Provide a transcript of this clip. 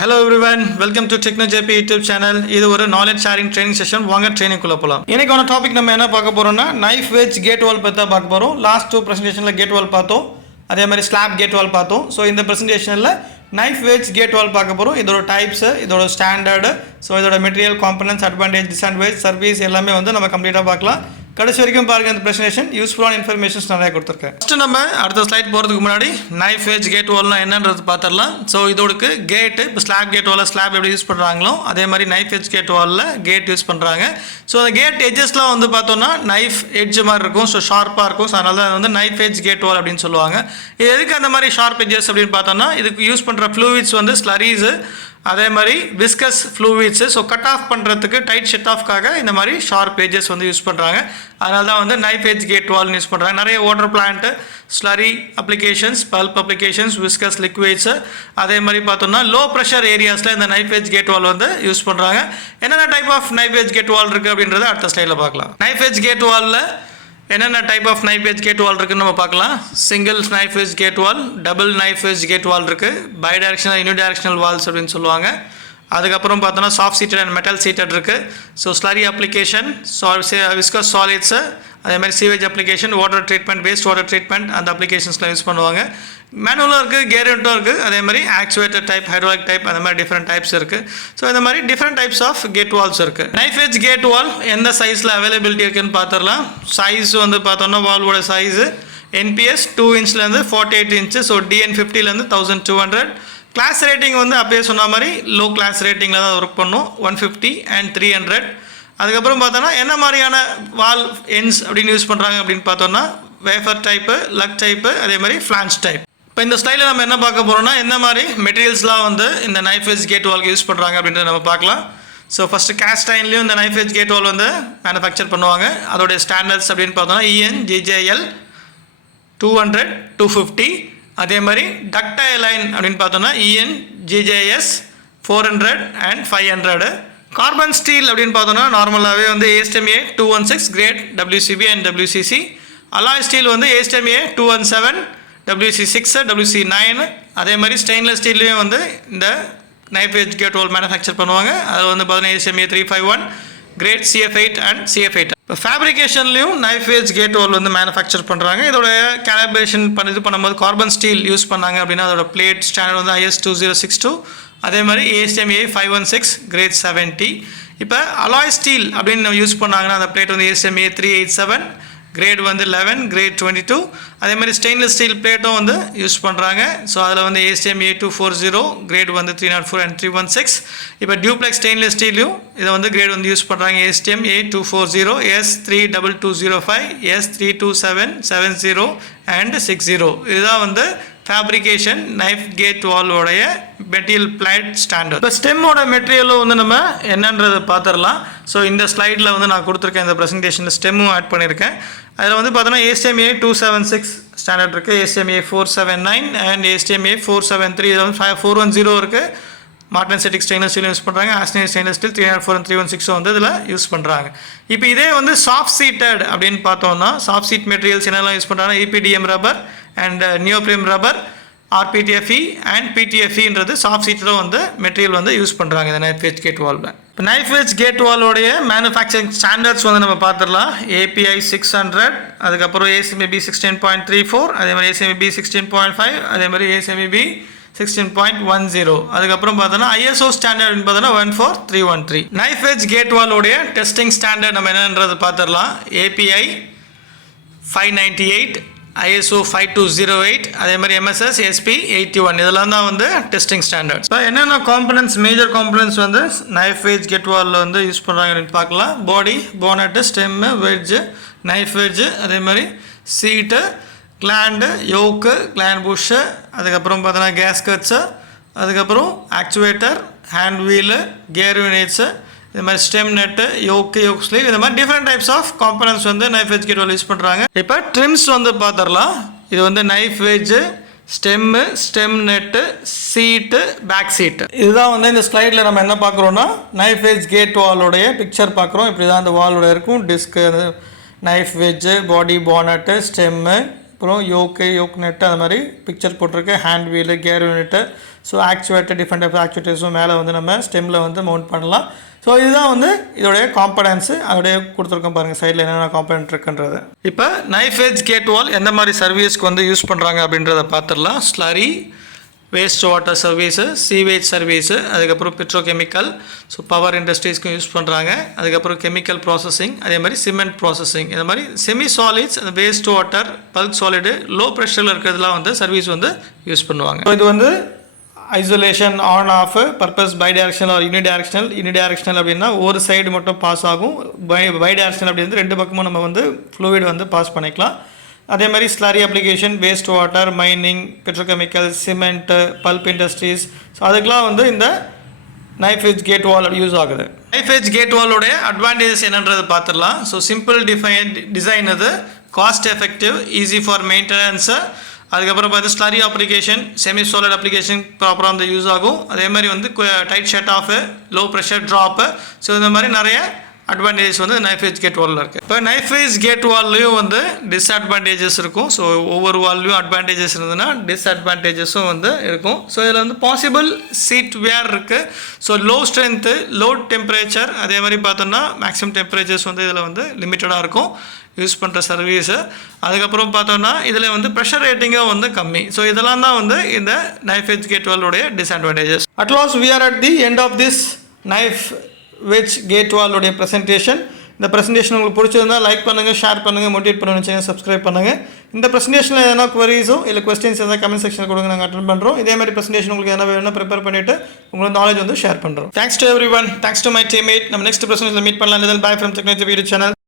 Hello everyone, welcome to TechKnowJP YouTube channel. இது ஒரு knowledge sharing training session. வாங்க training குள்ள போலாம். இன்னைக்கான டாபிக் நம்ம என்ன பார்க்க போறோம்னா knife wedge gate wall பத்தி பார்க்க போறோம். லாஸ்ட் டூ பிரசன்டேஷன்ல gate wall பார்த்தோம். அதே மாதிரி slab gate wall பார்த்தோம். சோ இந்த பிரசன்டேஷன்ல knife wedge gate wall பார்க்க போறோம். இதோட டைப்ஸ், இதோட ஸ்டாண்டர்ட், சோ இதோட material components, advantage, disadvantage, service எல்லாமே வந்து நம்ம கம்ப்ளீட்டா பார்க்கலாம். கடைசி வரைக்கும் பாருங்க இந்த பிரசன்டேஷன் யூஸ்ஃபுல்லான இன்ஃபர்மேஷன்ஸ் நிறைய கொடுத்துருக்கேன். ஃபர்ஸ்ட் நம்ம அடுத்த ஸ்லைட் போகிறதுக்கு முன்னாடி நைஃப் வெட்ஜ் கேட் வால்னா என்னன்றது பார்த்துடலாம். ஸோ இதோடுக்கு கேட்டு இப்போ ஸ்லாப் கேட் வாலில் ஸ்லாப் எப்படி யூஸ் பண்ணுறாங்களோ அதே மாதிரி நைஃப் வெட்ஜ் கேட் வாலில் கேட் யூஸ் பண்ணுறாங்க. ஸோ அந்த கேட் எட்ஜஸ்லாம் வந்து பார்த்தோன்னா நைஃப் எட்ஜ் மாதிரி இருக்கும், ஸோ ஷார்ப்பாக இருக்கும். ஸோ அதனால தான் வந்து நைஃப் வெட்ஜ் கேட் வால் அப்படின்னு சொல்லுவாங்க. இது எதுக்கு அந்த மாதிரி ஷார்ப் எட்ஜஸ் அப்படின்னு பார்த்தோன்னா இதுக்கு யூஸ் பண்ணுற ஃப்ளூயிட்ஸ் வந்து ஸ்லரீஸு, அதே மாதிரி விஸ்கஸ் ஃப்ளூவிட்ஸு. ஸோ கட் ஆஃப் பண்ணுறதுக்கு டைட் ஷெட் ஆஃப்காக இந்த மாதிரி ஷார்ப் எட்ஜஸ் வந்து யூஸ் பண்ணுறாங்க. அதனால தான் வந்து நைஃப் எட்ஜ் கேட் வால்னு யூஸ் பண்ணுறாங்க. நிறைய water plant, slurry applications, bulb applications, viscous liquids, அதே மாதிரி பார்த்தோம்னா லோ ப்ரெஷர் ஏரியாஸில் இந்த நைஃப் எட்ஜ் கேட் வால் வந்து யூஸ் பண்ணுறாங்க. என்னென்ன type of knife edge gate valve இருக்குது அப்படின்றத அடுத்த ஸ்லைடில் பார்க்கலாம். நைஃப் எட்ஜ் கேட் வாலில் என்னென்ன type of knife edge gate valve இருக்குன்னு நம்ம பார்க்கலாம். Single knife edge gate valve, double knife edge gate valve இருக்குது, பை டைரக்ஷனல், யூனிடைரக்ஷனல் வால்ஸ் அப்படின்னு சொல்லுவாங்க. அதுக்கப்புறம் பார்த்தோன்னா soft seated and metal seated இருக்குது. So slurry application, viscous solids, அதே மாதிரி sewage application, water treatment, waste water treatment அந்த அப்ளிகேஷன்ஸ்லாம் யூஸ் பண்ணுவாங்க. மேனுவலும் இருக்குது, கேரண்ட்டும் இருக்குது, அதே மாதிரி ஆக்சுவேட்டர் டைப், ஹைட்ராலிக் டைப், அந்த மாதிரி டிஃப்ரெண்ட் டைப்ஸ் இருக்குது. ஸோ இந்த மாதிரி different types of gate valves இருக்குது. நைஃப் எட்ஜ் கேட் வால் எந்த சைஸில் அவைலபிலிட்டி இருக்குன்னு பார்த்துடலாம். சைஸ் வந்து பார்த்தோன்னா வால்வோட சைஸு NPS 2 இன்ச்லேருந்து 48 இன்ச்சு, ஸோ DN 50லேருந்து 1200. கிளாஸ் ரேட்டிங் வந்து அப்பயே சொன்ன மாதிரி லோ கிளாஸ் ரேட்டிங்கில் தான் ஒர்க் பண்ணும், 150 and 300. அதுக்கப்புறம் பார்த்தோன்னா என்ன மாதிரியான வால் எண்ட்ஸ் அப்படின்னு யூஸ் பண்ணுறாங்க அப்படின்னு பார்த்தோன்னா வேஃபர் டைப்பு, லக் டைப்பு, அதே மாதிரி ஃப்ளான்ச் டைப். இப்போ இந்த ஸ்டைலில் நம்ம என்ன பார்க்க போகிறோம்னா என்ன மாதிரி மெட்டீரியல்ஸ்லாம் வந்து இந்த நைஃப் எட்ஜ் கேட் வால்க்கு யூஸ் பண்ணுறாங்க அப்படின்றத நம்ம பார்க்கலாம். ஸோ ஃபஸ்ட்டு கேஸ்ட் அயன்லேயும் இந்த நைஃப் எட்ஜ் கேட் வால் வந்து மேனுஃபேக்சர் பண்ணுவாங்க. அதோடைய ஸ்டாண்டர்ட்ஸ் அப்படின்னு பார்த்தோன்னா EN GJL 200, 250. அதே மாதிரி டக்டைல் லைன் அப்படின்னு பார்த்தோன்னா EN GJS 400 and 500. Carbon steel அப்படின்னு பார்த்தோன்னா நார்மலாகவே வந்து ASTM 216 grade WCB and WCC. Alloy steel வந்து ASTM 217, WC6, WC9. அதே மாதிரி ஸ்டெயின்லெஸ் ஸ்டீல்லையும் வந்து இந்த நைஃப் எட்ஜ் கேட் வால் மேனுஃபேக்சர் பண்ணுவாங்க. அதில் வந்து பார்த்தீங்கன்னா ASTM 351 great CF8 and CF8. இப்போ ஃபேப்ரிகேஷன்லையும் நைஃப் எட்ஜ் கேட் வால் வந்து மேனுஃபேக்சர் பண்ணுறாங்க. இதோட கேலிப்ரேஷன் இது பண்ணும்போது கார்பன் ஸ்டீல் யூஸ் பண்ணாங்க அப்படின்னா அதோட பிளேட் ஸ்டாண்டர்ட் வந்து IS 2062. அதே மாதிரி ASTM 516 கிரேட் 70. இப்போ அலாய் ஸ்டீல் அப்படின்னு நம்ம யூஸ் பண்ணாங்கன்னா அந்த பிளேட் வந்து ASTM 387 கிரேட் வந்து 11, கிரேட் 22. அதே மாதிரி ஸ்டெயின்லெஸ் ஸ்டீல் பிளேட்டும் வந்து யூஸ் பண்ணுறாங்க. ஸோ அதில் வந்து ASTM 240 கிரேட் வந்து 304 and 316. இப்போ டியூப்ளெக்ஸ் ஸ்டெயின்லெஸ் ஸ்டீலையும் இதை வந்து கிரேட் வந்து யூஸ் பண்ணுறாங்க. ASTM 240, S32205, S32770 and 60. இதுதான் வந்து ஃபேப்ரிகேஷன் நைஃப் கேட் வாலோடைய மெட்டீரியல் பிளேட் ஸ்டாண்டர்ட். இப்போ ஸ்டெம்மோட மெட்டீரியலும் வந்து நம்ம என்னன்றதை பார்த்துடலாம். ஸோ இந்த ஸ்லைடில் வந்து நான் கொடுத்துருக்கேன், இந்த ப்ரெசன்டேஷனில் ஸ்டெம்மும் ஆட் பண்ணியிருக்கேன். அதில் வந்து பார்த்தோன்னா ASTM 276 ஸ்டாண்டர்ட் இருக்குது, ASTM 479 and ASTM 473. இதில் வந்து 410 இருக்குது. மார்டன் செட்டிக் ஸ்டெயின்லெஸ் ஸ்டீல் யூஸ் பண்ணுறாங்க. ஆஸ்டின் ஸ்டெயின்லெஸ் ஸ்டீல் 304 and 316 வந்து இதில் யூஸ் பண்ணுறாங்க. இப்போ இதே வந்து சாஃப்ட் சீட்டட் அப்படின்னு பார்த்தோம்னா சாஃப்ட் சீட் மெட்டீரியல்ஸ் என்னெல்லாம் யூஸ் பண்ணுறாங்க, EPDM rubber and neoprene rubber, RPTFE and PTFEன்றது சாஃப்ட் சீட்டில் வந்து மெட்டீரியல் வந்து யூஸ் பண்ணுறாங்க இந்த நைஃப் எட்ஜ் கேட் வாலில். இப்போ நைஃப் எட்ஜ் கேட் வாலோடைய மேனுஃபேக்சரிங் ஸ்டாண்டர்ட்ஸ் வந்து நம்ம பார்த்துடலாம். API 600, அதுக்கப்புறம் ASME B 16.34, அதே மாதிரி ASME B 16.5, அதே மாதிரி ASME B 16.10. அதுக்கப்புறம் பார்த்தோன்னா ISO ஸ்டாண்டர்ட் பார்த்தோன்னா 14313. நைஃப் எட்ஜ் கேட் வாலோடைய டெஸ்டிங் ஸ்டாண்டர்ட் நம்ம என்னன்றது பார்த்துடலாம். API 598, ISO 5208, அதே மாதிரி MSS SP 81. இதெல்லாம் தான் வந்து டெஸ்டிங் ஸ்டாண்டர்ட்ஸ். இப்போ என்னென்ன காம்பனன்ட்ஸ், மேஜர் காம்பனன்ட்ஸ் வந்து நைஃப் எட்ஜ் கேட் வாலில் வந்து யூஸ் பண்ணுறாங்கன்னு பார்க்கலாம். பாடி, போனட்டு, ஸ்டெம்மு, வெட்ஜு, நைஃப் வெட்ஜு, அதே மாதிரி seat, gland, yoke, gland bush, அதுக்கப்புறம் பார்த்தோன்னா கேஸ்கட்ஸு, அதுக்கப்புறம் actuator, hand wheel, gear units, இது மாதிரி stem nut, yoke, yoke sleeve, இந்த மாதிரி டிஃப்ரெண்ட் டைப்ஸ் ஆஃப் காம்பனன்ட்ஸ் வந்து knife edge gate valve use பண்ணுறாங்க. இப்போ ட்ரிம்ஸ் வந்து பார்த்துடலாம். இது வந்து knife wedge, stem, stem nut, seat, back seat. இதுதான் வந்து இந்த ஸ்லைடில் நம்ம என்ன பார்க்குறோன்னா நைஃப் எட்ஜ் கேட் வாலோடைய பிக்சர் பார்க்குறோம். இப்படி தான் அந்த வாலோட இருக்கும். Disc, knife wedge, body, bonnet, stem, அப்புறம் யோக் நெட்டு அது மாதிரி பிக்சர் போட்டிருக்கு. Hand wheel, gear unit, so actuator, different type ஆக்சுவேட்டர்ஸும் மேலே வந்து நம்ம ஸ்டெம்மில் வந்து மவுண்ட் பண்ணலாம். ஸோ இதுதான் வந்து இதோடைய காம்பனன்ட்ஸு. அதோடைய கொடுத்துருக்கோம் பாருங்கள் சைடில் என்னென்ன காம்பனன்ட் இருக்குன்றது. இப்போ நைஃப் எட்ஜ் கேட் வால் எந்த மாதிரி சர்வீஸ்க்கு வந்து யூஸ் பண்ணுறாங்க அப்படின்றத பார்த்துடலாம். Slurry, waste water service, sewage service, அதுக்கப்புறம் பெட்ரோகெமிக்கல், ஸோ பவர் இண்டஸ்ட்ரீஸ்க்கும் யூஸ் பண்ணுறாங்க. அதுக்கப்புறம் கெமிக்கல் ப்ராசஸிங், அதே மாதிரி சிமெண்ட் ப்ராசஸிங், இந்த மாதிரி செமி சாலிட்ஸ், அந்த waste water, bulk solid, low ப்ரெஷரில் இருக்கிறதுலாம் வந்து சர்வீஸ் வந்து யூஸ் பண்ணுவாங்க. இது வந்து isolation, on off, purpose bidirectional or unidirectional அப்படின்னா ஒரு சைடு மட்டும் பாஸ் ஆகும். பை டைரக்ஷனல் அப்படி வந்து ரெண்டு பக்கமும் நம்ம வந்து ஃப்ளூயிட் வந்து பாஸ் பண்ணிக்கலாம். அதே மாதிரி slurry application, waste water, mining, petrochemical, cement, pulp industries, so அதுக்கெலாம் வந்து இந்த knife edge gate valve use ஆகுது. நைஃப் எட்ஜ் கேட் வாலோடைய அட்வான்டேஜஸ் என்னன்றது பார்த்துடலாம். ஸோ சிம்பிள் டிசைன், அது cost effective, easy for maintenance. அதுக்கப்புறம் பார்த்து slurry application, semi solid application ப்ராப்பராக வந்து யூஸ் ஆகும். அதே மாதிரி வந்து tight shut off, low pressure drop, so இந்த மாதிரி நிறைய அட்வான்டேஜஸ் வந்து நைஃப் எட்ஜ் கேட் வாலில் இருக்குது. இப்போ நைஃப் எட்ஜ் கேட் வால்லையும் வந்து டிஸ்அட்வான்டேஜஸ் இருக்கும். ஸோ ஒவ்வொரு வால்லையும் அட்வான்டேஜஸ் இருந்ததுன்னா டிஸ்அட்வான்டேஜஸும் வந்து இருக்கும். ஸோ இதில் வந்து பாசிபிள் சீட் வேர் இருக்குது. So low strength, low temperature, அதே மாதிரி பார்த்தோம்னா மேக்ஸிமம் டெம்பரேச்சர்ஸ் வந்து இதில் வந்து லிமிட்டடாக இருக்கும் யூஸ் பண்ணுற சர்வீஸு. அதுக்கப்புறம் பார்த்தோம்னா இதில் வந்து ப்ரெஷர் ரேட்டிங்கும் வந்து கம்மி. ஸோ இதெல்லாம் தான் வந்து இந்த நைஃப் எட்ஜ் கேட் வாலோடைய disadvantages. At last we are at the end of this knife wedge gate வாலோடைய ப்ரெசன்டேஷன். இந்த ப்ரெசன்டேஷன் உங்களுக்கு பிடிச்சிருந்தால் லைக் பண்ணுங்கள், ஷேர் பண்ணுங்கள், மோட்டிவேட் பண்ண நினச்சிங்க சப்ஸ்கிரைப் பண்ணுங்கள். இந்த ப்ரெசன்டேஷனில் எதனா குவரிஸோ இல்லை கொஸ்டின்ஸ் எதாவது கமெண்ட் செக்ஷனில் கொடுங்க, நாங்கள் அட்டன் பண்ணுறோம். இதே மாதிரி ப்ரெசன்டேஷன் உங்களுக்கு எதனா வேணும் ப்ரிப்பேர் பண்ணிவிட்டு உங்களோட நாலேஜ் வந்து ஷேர் பண்ணுறோம். Thanks to every one, thanks to my teammate. நம்ம நெக்ஸ்ட் ப்ரெசன்டேஷனில் மீட் பண்ணலாம். Bye from technology YouTube channel.